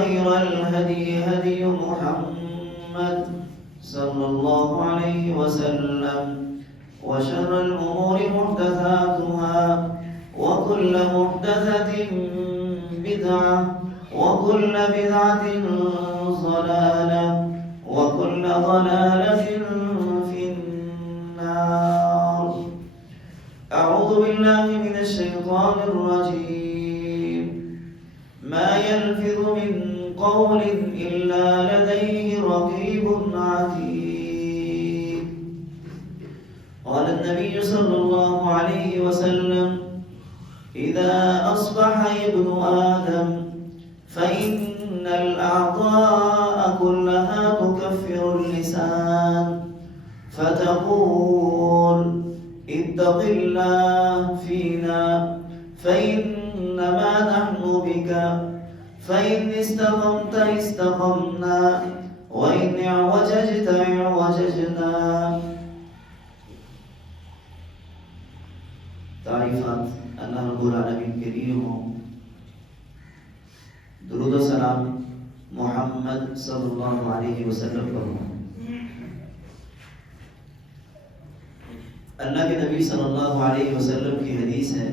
وخير الهدي هدي محمد صلى الله عليه وسلم وشر الأمور محدثاتها وكل محدثة بدعة وكل بدعة ضلالة وكل ضلالة في النار. أعوذ بالله من الشيطان الرجيم. ما يلفظ من قول إلا لديه رقيب عتيد. قال النبي صلى الله عليه وسلم: إذا أصبح ابن آدم فإن الأعضاء كلها تكفر اللسان فتقول: اتق الله فينا فإنما نحن بك، فإن استقمت استقمنا وإن اعوججت اعوججنا. تعریفات اللہ رب العالمین کے لیے ہوں. درود و سلام محمد صلی اللہ علیہ وسلم پر ہوں. اللہ کے نبی صلی اللہ علیہ وسلم کی حدیث ہے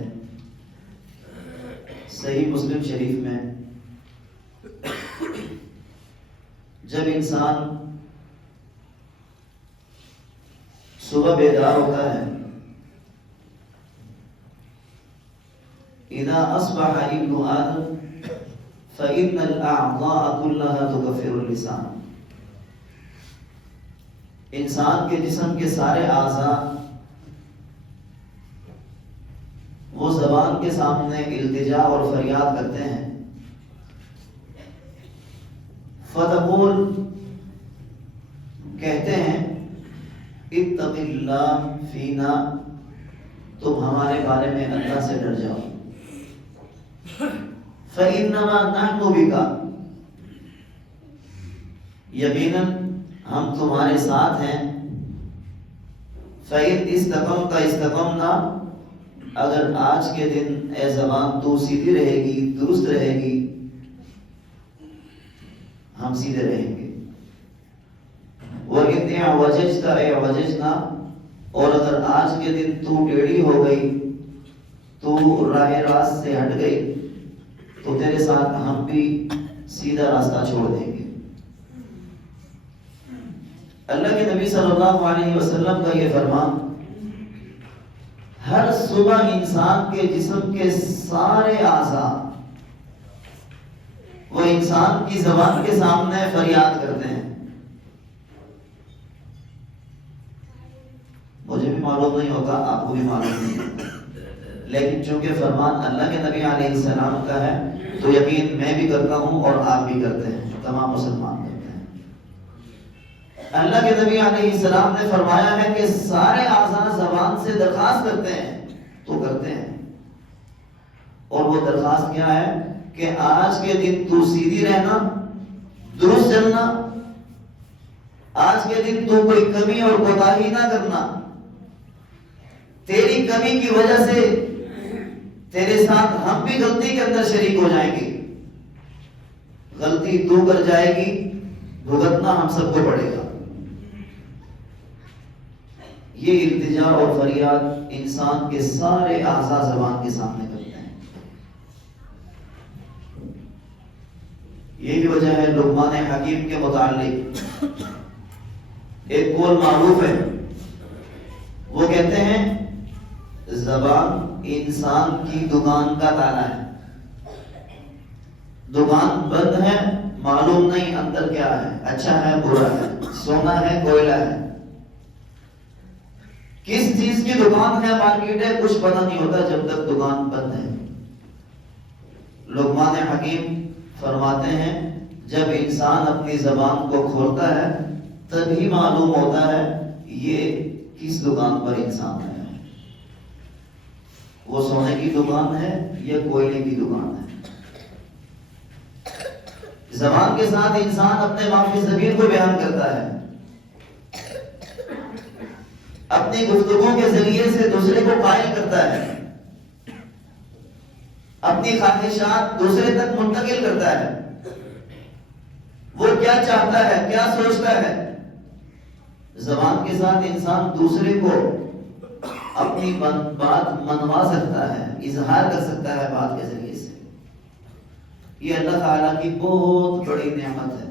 صحیح مسلم شریف میں، جب انسان صبح بیدار ہوتا ہے، اذا اصبح ابن آدم فإن الأعضاء كلها تكفر اللسان. انسان کے جسم کے سارے اعضاء وہ زبان کے سامنے التجا اور فریاد کرتے ہیں. فتقول، کہتے ہیں: اتق اللہ فینا، تم ہمارے بارے میں اللہ سے ڈر جاؤ. فإنما نحن بک، یقیناً ہم تمہارے ساتھ ہیں. فإن استقمت استقمنا، اگر آج کے دن اے زبان تو سیدھی رہے گی، درست رہے گی، ہم سیدھے رہیں گے. وَإِنْ اعْوَجَجْتَ اعْوَجَجْنَا، اور اگر آج کے دن تو ٹیڑھی ہو گئی، تو راہ راست سے ہٹ گئی، تو تیرے ساتھ ہم بھی سیدھا راستہ چھوڑ دیں گے. اللہ کے نبی صلی اللہ علیہ وسلم کا یہ فرمان ہر صبح انسان کے جسم کے سارے اعضاء وہ انسان کی زبان کے سامنے فریاد کرتے ہیں. مجھے بھی معلوم نہیں ہوتا، آپ کو بھی معلوم نہیں ہوتا، لیکن چونکہ فرمان اللہ کے نبی علیہ السلام کا ہے تو یقین میں بھی کرتا ہوں اور آپ بھی کرتے ہیں، تمام مسلمان کرتے ہیں. اللہ کے نبی علیہ السلام نے فرمایا ہے کہ سارے اعضاء زبان سے درخواست کرتے ہیں تو کرتے ہیں، اور وہ درخواست کیا ہے کہ آج کے دن تو سیدھی رہنا، درست چلنا، آج کے دن تو کوئی کمی اور کوتاہی نہ کرنا. تیری کمی کی وجہ سے تیرے ساتھ ہم بھی غلطی کے اندر شریک ہو جائیں گے. غلطی تو کر جائے گی، بھگتنا ہم سب کو پڑے گا. یہ التجا اور فریاد انسان کے سارے اعضاء زبان کے سامنے کرتے ہیں. یہی وجہ ہے لقمان حکیم کے متعلق ایک قول معروف ہے، وہ کہتے ہیں: زبان انسان کی دکان کا تالا ہے. دکان بند ہے، معلوم نہیں اندر کیا ہے، اچھا ہے برا ہے، سونا ہے کوئلہ ہے، کس چیز کی دکان ہے، مارکیٹ ہے، کچھ پتہ نہیں ہوتا جب تک دکان بند ہے. لقمان حکیم فرماتے ہیں جب انسان اپنی زبان کو کھولتا ہے تبھی معلوم ہوتا ہے یہ کس دکان پر انسان ہے، وہ سونے کی دکان ہے یا کوئلے کی دکان ہے. زبان کے ساتھ انسان اپنے معافی ضمیر کو بیان کرتا ہے، اپنی گفتگو کے ذریعے سے دوسرے کو قائل کرتا ہے، اپنی خواہشات دوسرے تک منتقل کرتا ہے. وہ کیا چاہتا ہے، کیا سوچتا ہے۔ زبان کے ساتھ انسان دوسرے کو اپنی بات منوا سکتا ہے، اظہار کر سکتا ہے بات کے ذریعے سے۔ یہ اللہ تعالیٰ کی بہت بڑی نعمت ہے۔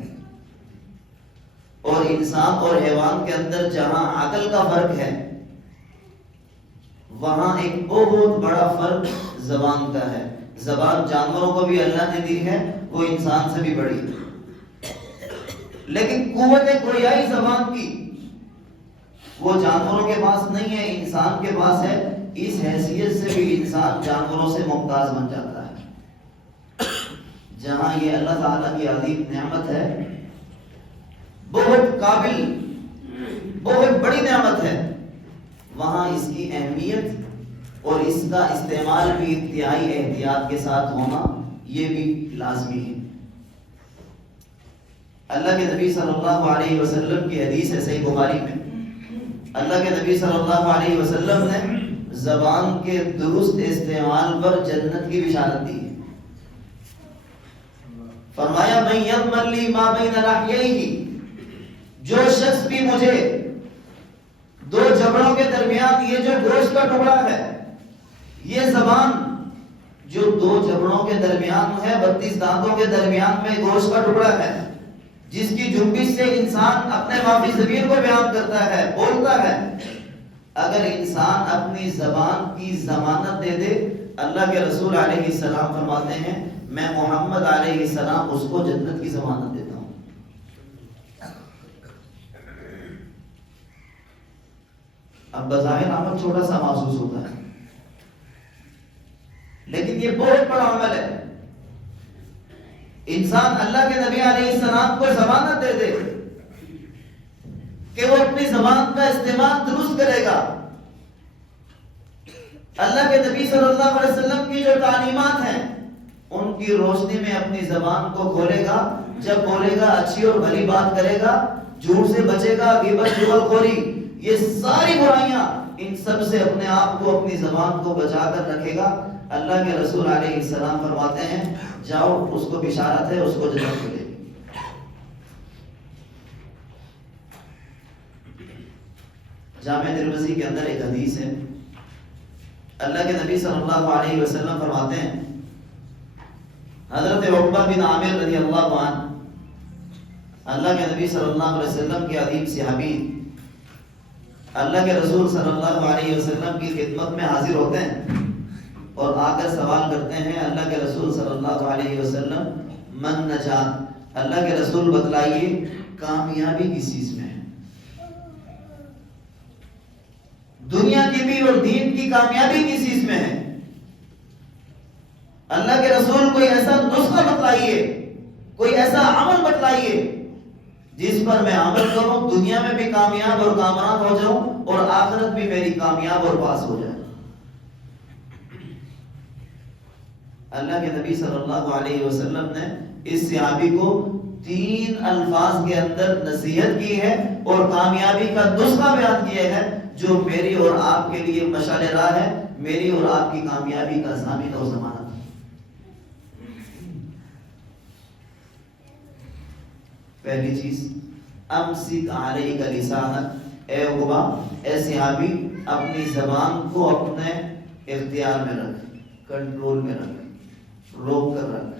اور انسان اور حیوان کے اندر جہاں عقل کا فرق ہے، وہاں ایک بہت بڑا فرق زبان کا ہے۔ زبان جانوروں کو بھی اللہ نے دی ہے، وہ انسان سے بھی بڑی ہے، لیکن قوت گویائی زبان کی وہ جانوروں کے پاس نہیں ہے، انسان کے پاس ہے۔ اس حیثیت سے بھی انسان جانوروں سے ممتاز بن جاتا ہے۔ جہاں یہ اللہ تعالیٰ کی عظیم نعمت ہے، بہت قابل، بہت بڑی نعمت ہے، وہاں اس کی اہمیت اور اس کا استعمال بھی انتہائی احتیاط کے ساتھ ہونا یہ بھی لازمی ہے۔ اللہ کے نبی صلی اللہ علیہ وسلم کی حدیث ہے صحیح بخاری میں، اللہ کے نبی صلی اللہ علیہ وسلم نے زبان کے درست استعمال پر جنت کی بشارت دی ہے۔ فرمایا من یضمن لی ما بین لحییہ، جو شخص بھی مجھے دو جبڑوں کے درمیان یہ جو گوشت کا ٹکڑا ہے، یہ زبان جو دو جبڑوں کے درمیان ہے، 32 دانتوں کے درمیان میں گوشت کا ٹکڑا ہے، جس کی جنبش سے انسان اپنے معافی ضمیر کو بیان کرتا ہے، بولتا ہے، اگر انسان اپنی زبان کی ضمانت دے دے، اللہ کے رسول علیہ السلام فرماتے ہیں میں محمد علیہ السلام اس کو جنت کی ضمانت دیتا ہوں۔ اب بظاہر عمل چھوٹا سا محسوس ہوتا ہے، لیکن یہ بہت بڑا عمل ہے۔ انسان اللہ کے نبی علیہ السلام کو ضمانت دے دے کہ وہ اپنی زبان کا استعمال درست کرے گا۔ اللہ کے نبی صلی اللہ علیہ وسلم کی جو تعلیمات ہیں ان کی روشنی میں اپنی زبان کو کھولے گا، جب بولے گا اچھی اور بھلی بات کرے گا، جھوٹ سے بچے گا، غیبت چغلخوری، یہ ساری برائیاں، ان سب سے اپنے آپ کو، اپنی زبان کو بچا کر رکھے گا۔ اللہ کے رسول علیہ السلام فرماتے ہیں جاؤ اس کو بشارت ہے، اس کو جنت ملے گی۔ جامع ترمذی کے اندر ایک حدیث ہے، اللہ کے نبی صلی اللہ علیہ وسلم فرماتے ہیں حضرت عقبہ بن عامر رضی اللہ عنہ، اللہ کے نبی صلی اللہ علیہ وسلم کے عظیم صحابی، اللہ کے رسول صلی اللہ علیہ وسلم کی خدمت میں حاضر ہوتے ہیں اور آ کر سوال کرتے ہیں اللہ کے رسول صلی اللہ علیہ وسلم من نجات، اللہ کے رسول بتلائیے کامیابی کس چیز میں ہے، دنیا کی بھی اور دین کی کامیابی کس چیز میں ہے۔ اللہ کے رسول کوئی ایسا نسخہ بتلائیے، کوئی ایسا عمل بتلائیے جس پر میں عمل کروں، دنیا میں بھی کامیاب اور کامیاب ہو جاؤں اور آخرت بھی میری کامیاب اور پاس ہو جائے۔ اللہ کے نبی صلی اللہ علیہ وسلم نے اس صحابی کو 3 الفاظ کے اندر نصیحت کی ہے اور کامیابی کا نسخہ بیان کیا ہے جو میری اور آپ کے لیے مشعل راہ ہے، میری اور آپ کی کامیابی کا ضامن اور ضمانت۔ پہلی چیز امسک علیک لسانک، اے عقبہ، اے صحابی، اپنی زبان کو اپنے اختیار میں رکھ، کنٹرول میں رکھ، روک کر رکھ۔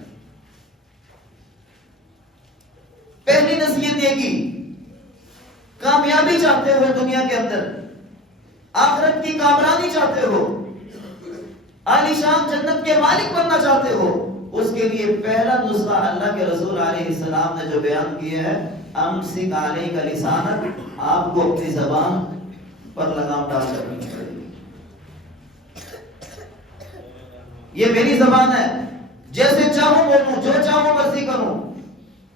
پہلی نصیحت یہ کی، کامیابی چاہتے ہو دنیا کے اندر، آخرت کی کامرانی چاہتے ہو، عالی شان جنت کے مالک بننا چاہتے ہو، اس کے لیے پہلا نسخہ اللہ کے رسول علیہ السلام نے جو بیان کیا ہے امسک علیک لسانک، آپ کو اپنی زبان پر لگام ڈال کر رکھنا چاہیے۔ یہ میری زبان ہے، جیسے چاہوں بولوں، جو چاہوں مرضی کروں،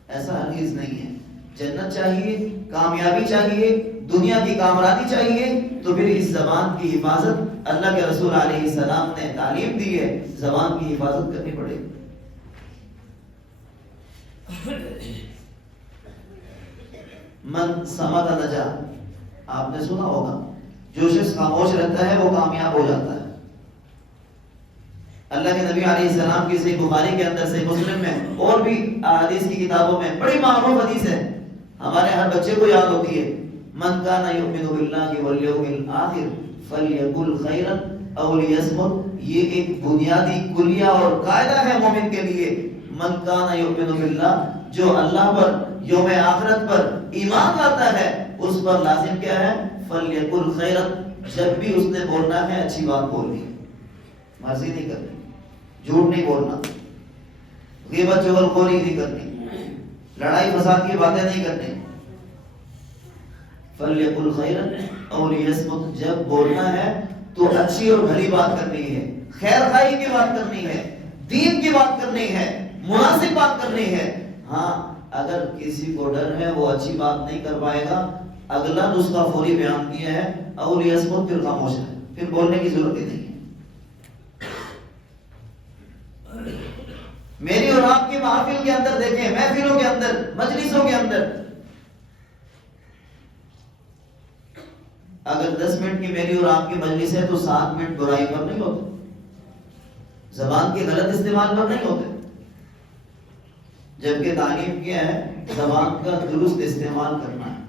ایسا ہرگز نہیں ہے۔ جنت چاہیے، کامیابی چاہیے، دنیا کی کامرانی چاہیے، تو پھر اس زبان کی حفاظت اللہ کے رسول علیہ السلام نے تعلیم دی ہے، زبان کی حفاظت کرنی پڑے گی۔ من صمت نجا، آپ نے سنا ہوگا جو شخص خاموش رہتا ہے وہ کامیاب ہو جاتا ہے۔ اللہ کے نبی علیہ السلام کی صحیح بخاری کے اندر، صحیح مسلم میں اور بھی احادیث کی کتابوں میں بڑی معروف حدیث ہے، ہمارے ہر بچے کو یاد ہوتی ہے، من کان یؤمن باللہ والیوم الآخر فلیقل خیرا او لیصمت۔ یہ ایک بنیادی کلیہ اور قاعدہ ہے مومن کے لیے، من کان یؤمن باللہ، جو اللہ پر، یوم آخرت پر ایمان لاتا ہے، اس پر لازم کیا ہے؟ فلیقل خیرا، جب بھی اس نے بولنا ہے اچھی بات بولنی، مرضی نہیں کرنی، جھوٹ نہیں بولنا، غیبت چغلخوری نہیں کرنی، لڑائی فساد کی باتیں نہیں کرنی۔ فلیقل خیرا او لیصمت، جب بولنا ہے تو اچھی اور بھلی بات کرنی ہے، خیر خواہی کی بات کرنی ہے، دین کی بات کرنی ہے، مناسب بات کرنی ہے۔ ہاں اگر کسی کو ڈر ہے وہ اچھی بات نہیں کر پائے گا، اگلا نسخہ فوری بیان کیا ہے، او لیصمت، پھر خاموش ہے، پھر بولنے کی ضرورت ہی نہیں ہے۔ میری اور آپ کی محفل کے اندر دیکھیں، محفلوں کے اندر، مجلسوں کے اندر، اگر 10 منٹ کی میری اور آپ کی مجلس ہے تو 7 منٹ برائی پر نہیں ہوتے، زبان کے غلط استعمال پر نہیں ہوتے، جبکہ تعلیم کیا ہے؟ زبان کا درست استعمال کرنا ہے۔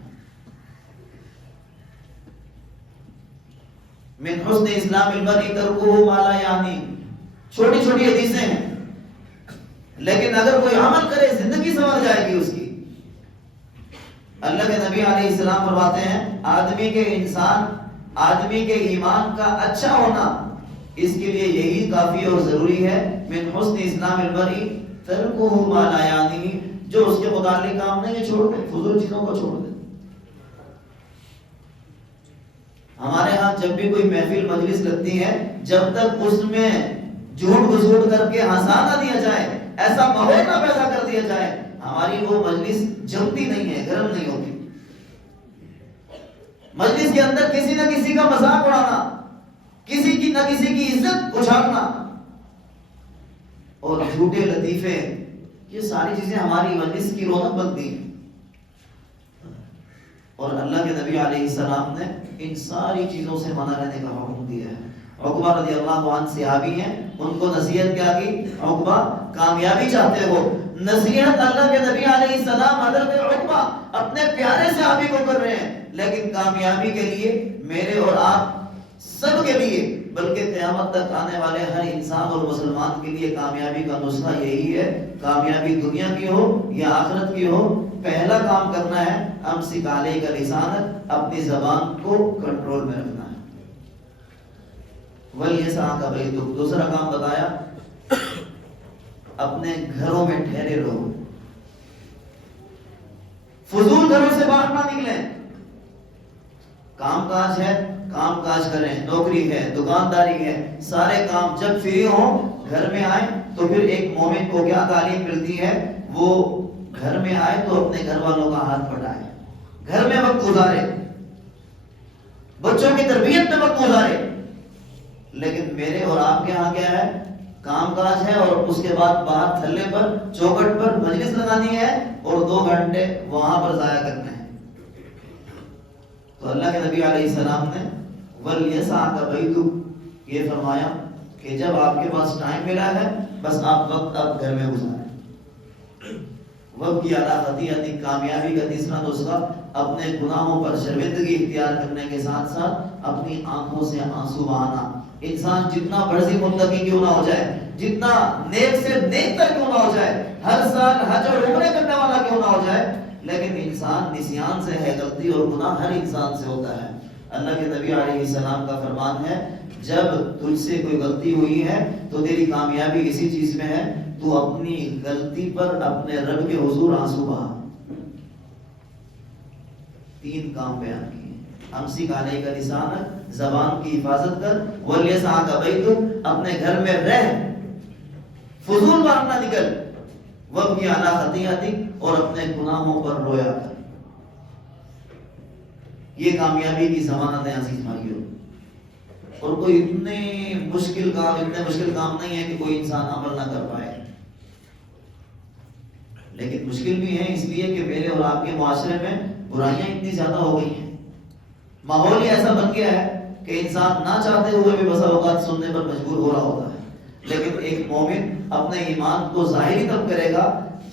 من حسن اسلام المرء ترکہ ما لا یعنی، چھوٹی چھوٹی حدیثیں ہیں، لیکن اگر کوئی عمل کرے زندگی سنور جائے گی اس کی۔ اللہ کے نبی علیہ السلام فرماتے ہیں، آدمی کے ایمان کا اچھا ہونا، اس کے لیے یہی کافی اور ضروری ہے، من حسن اسلام المرء ترکہ ما لا یعنی، جو اس کے متعلق کام نہیں ہے چھوڑ دے، فضول چیزوں کو چھوڑ دے۔ ہمارے ہاں جب بھی کوئی محفل مجلس لگتی ہے، جب تک اس میں جھوٹ گھسوٹ کر کے ہنسا نہ دیا جائے، ایسا ماحول نہ پیدا کر دیا جائے، ہماری وہ مجلس جمتی نہیں ہے، گرم نہیں ہوتی۔ مجلس کے اندر کسی نہ کسی کا مذاق اڑانا، کسی کی نہ کسی کی عزت اچھالنا اور جھوٹے لطیفے، یہ ساری چیزیں ہماری مجلس کی رونق بنتی ہیں۔ اور اللہ کے نبی علیہ السلام نے ان ساری چیزوں سے منع رہنے کا حکم دیا ہے۔ عقبہ رضی اللہ عنہ صحابی ہیں، ان کو نصیحت کیا کی؟ عقبہ کامیابی چاہتے ہو؟ نصیحت اللہ کے نبی علیہ السلام حضرت عقبہ اپنے پیارے صحابی کو کر رہے ہیں، لیکن کامیابی کے لیے، میرے اور آپ سب کے لیے، بلکہ قیامت تک آنے والے ہر انسان اور مسلمان کے لیے کامیابی کا نسخہ یہی ہے، کامیابی دنیا کی ہو یا آخرت کی ہو، پہلا کام کرنا ہے امسک علیک لسانک، اپنی زبان کو کنٹرول میں رکھنا ہے۔ وَلْيَسْعَكَ بَيْتُكَ، دوسرا کام بتایا، اپنے گھروں میں ٹھہرے رہو، فضول گھروں سے باہر نہ نکلیں۔ کام کاج ہے، کام کاج کریں، نوکری ہے، دکانداری ہے، سارے کام جب فری ہوں گھر میں آئیں، تو پھر ایک مومن کو کیا تعلیم ملتی ہے؟ وہ گھر میں آئے تو اپنے گھر والوں کا ہاتھ بٹائے، گھر میں وقت گزارے، بچوں کی تربیت میں وقت گزارے۔ لیکن میرے اور آپ کے ہاں کیا ہے؟ کام کاج ہے، اور اس کے بعد باہر تھلے پر، چوکھٹ پر مجلس لگانی ہے اور 2 گھنٹے وہاں پر ضائع کرنے ہیں۔ تو اللہ کے نبی علیہ السلام نے وَلْيَسْعَكَ بَيْتُكَ، یہ فرمایا کہ جب آپ کے پاس ٹائم ملا ہے، بس آپ وقت اب گھر میں گزاریں۔ وقت کی اعلیٰ خطیت، کامیابی کا تیسرا نسخہ، اپنے گناہوں پر شرمندگی اختیار کرنے کے ساتھ ساتھ اپنی آنکھوں سے آنسو بہانا۔ انسان جتنا بڑی متقی کیوں نہ ہو جائے، جتنا نیک سے نیک تر کیوں نہ ہو جائے، ہر سال حج اور عمرے کرنے والا کیوں نہ ہو جائے، لیکن انسان نسیان سے ہے، غلطی اور گناہ ہر انسان سے ہوتا ہے۔ اللہ کے نبی علیہ السلام کا فرمان ہے، جب تجھ سے کوئی غلطی ہوئی ہے تو تیری کامیابی اسی چیز میں ہے، تو اپنی غلطی پر اپنے رب کے حضور آنسو بہا۔ 3 کام بیان کیے، امسک علیک لسانک، زبان کی حفاظت کر، وَلْيَسْعَكَ بَيْتُكَ، اپنے گھر میں رہ، فضول بات نہ نکل، وَابْكِ عَلَىٰ خَطِيئَتِكَ، اور اپنے گناہوں پر رویا کر۔ یہ کامیابی کی ضمانت ہے عزیز بھائیوں۔ اور کوئی اتنے مشکل کام نہیں ہے کہ کوئی انسان عمل نہ کر پائے، لیکن مشکل بھی ہے اس لیے کہ میرے اور آپ کے معاشرے میں برائیاں اتنی زیادہ ہو گئی ہیں، ماحول ہی ایسا بن گیا ہے کہ انسان نہ چاہتے ہوئے بھی بسا اوقات سننے پر مجبور ہو رہا ہوتا ہے۔ لیکن ایک مومن اپنے ایمان کو ظاہری تب کرے گا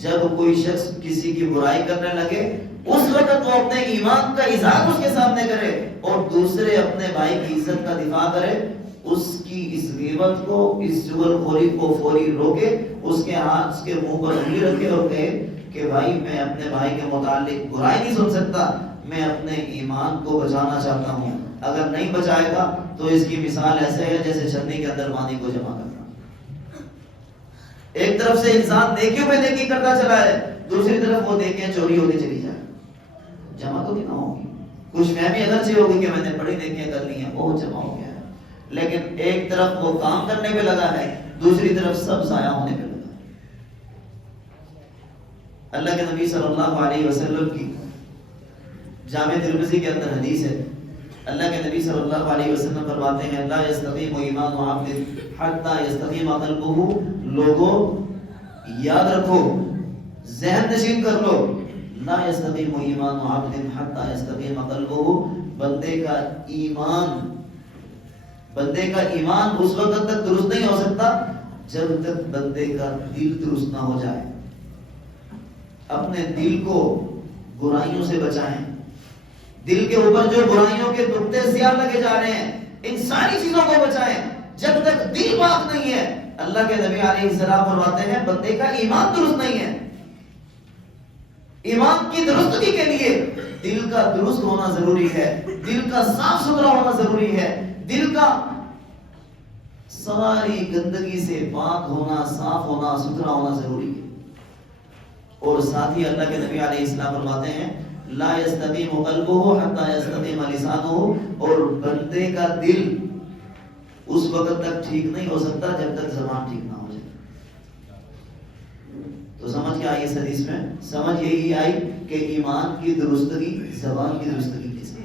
جب کوئی شخص کسی کی برائی کرنے لگے، اس وقت وہ اپنے ایمان کا اظہار اس کے سامنے کرے اور دوسرے اپنے بھائی کی عزت کا دفاع کرے، اس کی اس غیبت کو، اس چغل خوری کو فوری روکے، اس کے ہاتھ اس کے منہ پر انگلی رکھے اور کہے کہ بھائی میں اپنے بھائی کے متعلق برائی نہیں سن سکتا، میں اپنے ایمان کو بچانا چاہتا ہوں۔ اگر نہیں بچائے گا تو اس کی مثال ایسے ہے جیسے چھنی کے اندر پانی کو جمع کرنا۔ ایک طرف سے انسان نیکیوں پہ نیکی کرتا چلا ہے، دوسری طرف وہ نیکیاں چوری ہوتی چلی جائیں، جمع تو نہیں نہ ہوگی، کچھ فہمی اگرچہ ہوگی کہ میں نے بڑی نیکیاں کر لی ہیں، وہ جمع ہو گیا ہے، لیکن ایک طرف وہ کام کرنے پہ لگا ہے، دوسری طرف سب ضائع ہونے پہ لگا ہے۔ اللہ کے نبی صلی اللہ علیہ وسلم کی جامع ترمذی کے اندر حدیث ہے، اللہ کے نبی صلی اللہ علیہ وسلم فرماتے ہیں لا یستقیم ایمان عبد حتی یستقیم قلبہ، لوگوں یاد رکھو، ذہن نشین کر لو، لا یستقیم ایمان عبد حتی یستقیم قلبہ، بندے کا ایمان اس وقت تک درست نہیں ہو سکتا جب تک بندے کا دل درست نہ ہو جائے۔ اپنے دل کو برائیوں سے بچائیں، دل کے اوپر جو برائیوں کے نقطے سیاہ لگے جا رہے ہیں ان ساری چیزوں کو بچائیں جب تک دل پاک نہیں ہے۔ اللہ کے نبی علیہ السلام فرماتے ہیں بندے کا ایمان درست نہیں ہے، ایمان کی درستگی کے لیے دل کا درست ہونا ضروری ہے، دل کا صاف ستھرا ہونا ضروری ہے، دل کا ساری گندگی سے پاک ہونا، صاف ہونا، ستھرا ہونا ضروری ہے۔ اور ساتھ ہی اللہ کے نبی علیہ السلام فرماتے ہیں لا یستقیم قلبہ حتی یستقیم لسانہ، اور بندے کا دل اس وقت تک ٹھیک نہیں ہو سکتا جب تک زبان ٹھیک نہ ہو جائے۔ تو سمجھ کیا آئی اس حدیث میں؟ سمجھ یہی آئی کہ ایمان کی درستگی زبان کی درستگی کیسے؟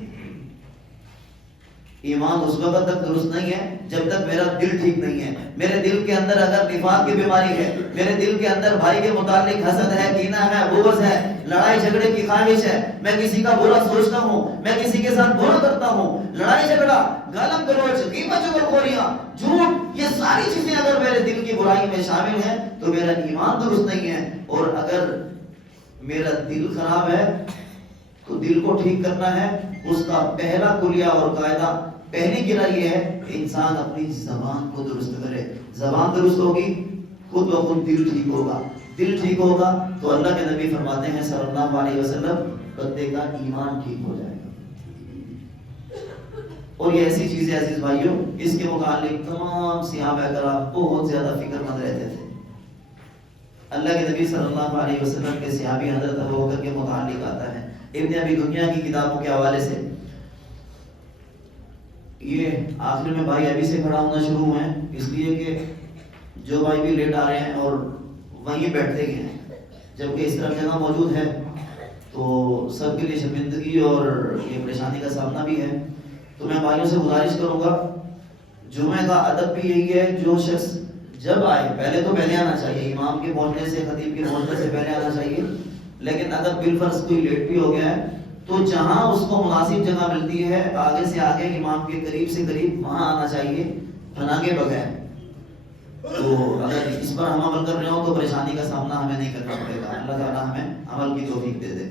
ایمان اس وقت تک درست نہیں ہے جب تک میرا دل ٹھیک نہیں ہے۔ میرے دل کے اندر اگر نفاق کی بیماری ہے، میرے دل کے اندر بھائی کے متعلق حسد ہے، کینہ ہے، بغض ہے، لڑائی جھگڑے کی خواہش ہے، میں کسی کا برا سوچتا ہوں، میں کسی کے ساتھ برا کرتا ہوں، لڑائی جھگڑا، گالم گلوچ، غیبت چغلخوریاں، جھوٹ، یہ ساری چیزیں اگر میرے دل کی برائی میں شامل ہیں تو میرا ایمان درست نہیں ہے۔ اور اگر میرا دل خراب ہے تو دل کو ٹھیک کرنا ہے، اس کا پہلا کلیہ اور قاعدہ، پہلی گرہ یہ ہے کہ انسان اپنی زبان کو درست کرے۔ زبان درست ہوگی خود بخود دل ٹھیک ہوگا، دل ٹھیک ہوگا تو اللہ کے نبی فرماتے ہیں صلی اللہ علیہ وسلم بندے کا ایمان ٹھیک ہو جائے گا۔ اور یہ ایسی چیزیں عزیز بھائیوں، اس کے متعلق تمام صحابہ کرام بہت زیادہ فکر مند رہتے تھے۔ اللہ کے نبی صلی اللہ علیہ وسلم کے صحابی حضرت ابوبکر کے متعلق آتا ہے ابن ابی دنیا کی کتابوں کے حوالے سے، یہ آخر میں بھائی ابھی سے کھڑا ہونا شروع ہوئے ہیں، اس لیے کہ جو بھائی بھی لیٹ آ رہے ہیں اور وہیں بیٹھتے گئے ہیں، جبکہ اس طرح جگہ موجود ہے تو سب کے لیے شرمندگی اور یہ پریشانی کا سامنا بھی ہے۔ تو میں بھائیوں سے گزارش کروں گا، جمعہ کا ادب بھی یہی ہے، جو شخص جب آئے پہلے تو پہلے آنا چاہیے، امام کے پہنچنے سے، خطیب کے پہنچنے سے پہلے آنا چاہیے، لیکن اگر بالفرض کوئی لیٹ بھی ہو گیا ہے تو جہاں اس کو مناسب جگہ ملتی ہے آگے سے آگے امام کے قریب سے قریب وہاں آنا چاہیے، بنا کے بغیر۔ تو اگر اس پر ہم عمل کر رہے ہوں تو پریشانی کا سامنا ہمیں نہیں کرنا پڑے گا، اللہ تعالیٰ ہمیں عمل کی توفیق دے دے۔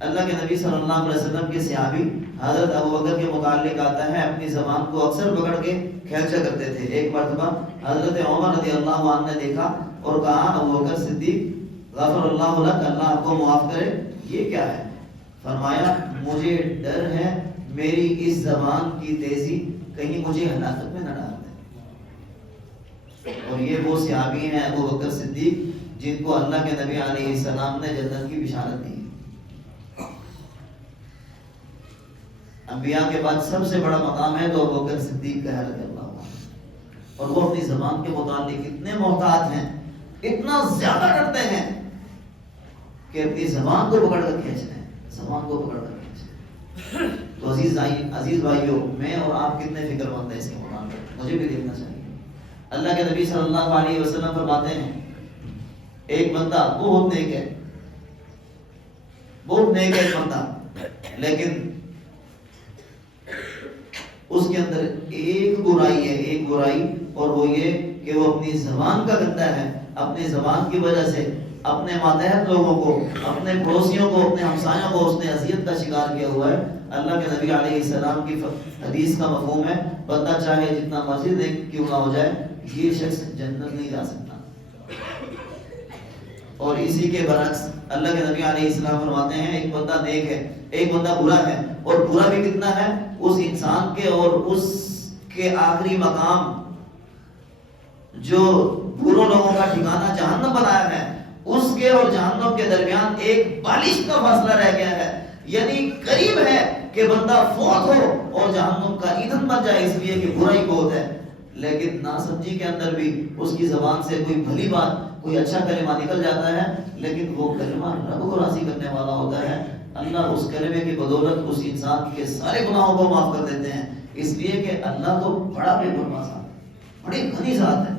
اللہ کے نبی صلی اللہ علیہ وسلم کے صحابی حضرت ابوبکر کے متعلق آتا ہے اپنی زبان کو اکثر پکڑ کے کھینچا کرتے تھے۔ ایک مرتبہ حضرت عمر رضی اللہ عنہ نے دیکھا اور کہا ابوبکر صدیق غفر اللہ لک، اللہ آپ کو معاف کرے، یہ کیا ہے؟ فرمایا مجھے ڈر ہے میری اس زبان کی تیزی کہیں مجھے ہلاکت میں نہ ڈال دے۔ اور یہ وہ صحابی ہیں ابوبکر صدیق جن کو اللہ کے نبی علیہ السلام نے جنت کی بشارت دی۔ انبیاء کے بعد سب سے بڑا مقام ہے تو ابوبکر صدیق کا ہے رضی اللہ عنہ، اور وہ اپنی زبان کے متعلق اتنے محتاط ہیں، اتنا زیادہ ڈرتے ہیں کہ اپنی زبان کو پکڑ کر کھینچ رہے ہیں، زبان کو پکڑ کر کھینچ رہے ہیں۔ تو عزیز بھائیوں، میں اور آپ کتنے فکر مند ہیں اس کے متعلق، مجھے بھی دیکھنا چاہیے۔ اللہ کے نبی صلی اللہ علیہ وسلم فرماتے ہیں ایک بندہ بہت نیک ہے، بہت نیک ہے ایک بندہ، لیکن اس کے اندر ایک برائی ہے، ایک برائی، اور وہ یہ کہ وہ اپنی زبان کا گندا ہے، اپنی زبان کی وجہ سے اپنے ماتحت لوگوں کو، اپنے پڑوسیوں کو، اپنے ہمسایوں کو اس نے اذیت کا شکار کیا ہوا ہے۔ اللہ کے نبی علیہ السلام کی حدیث کا مفہوم ہے بندہ چاہے جتنا مرضی نیک کیوں نہ ہو جائے، یہ شخص جنت نہیں جا سکتا۔ اور اسی کے برعکس اللہ کے نبی علیہ السلام فرماتے ہیں ایک بندہ نیک ہے، ایک بندہ برا ہے، اور برا بھی کتنا ہے، اس انسان کے اور اس کے آخری مقام جو بروں لوگوں کا ٹھکانہ جہنم بنایا ہے، اس کے اور جہنم کے درمیان ایک بالش کا فاصلہ رہ گیا ہے، یعنی قریب ہے کہ بندہ فوت ہو اور جہنم کا ایندھن بن جائے، اس لیے کہ برائی بہت ہے۔ لیکن ناسمجھی کے اندر بھی اس کی زبان سے کوئی بھلی بات، کوئی اچھا کلمہ نکل جاتا ہے، لیکن وہ کلمہ رب کو راضی کرنے والا ہوتا ہے، اللہ اس کلمے کی بدولت اس انسان کے سارے گناہوں کو معاف کر دیتے ہیں، اس لیے کہ اللہ تو بڑا بے پرواہ ذات ہے، بڑی غنی ذات ہے۔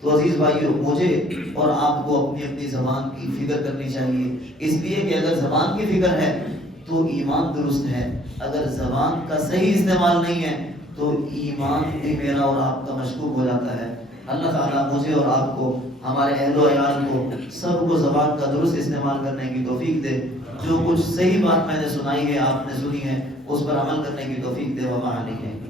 تو عزیز بھائیو، مجھے اور آپ کو اپنی اپنی زبان کی فکر کرنی چاہیے، اس لیے کہ اگر زبان کی فکر ہے تو ایمان درست ہے، اگر زبان کا صحیح استعمال نہیں ہے تو ایمان بھی میرا اور آپ کا مشکوک ہو جاتا ہے۔ اللہ تعالیٰ مجھے اور آپ کو، ہمارے اہل و عیال کو، سب کو زبان کا درست استعمال کرنے کی توفیق دے۔ جو کچھ صحیح بات میں نے سنائی ہے، آپ نے سنی ہے، اس پر عمل کرنے کی توفیق دے۔ وما علیہ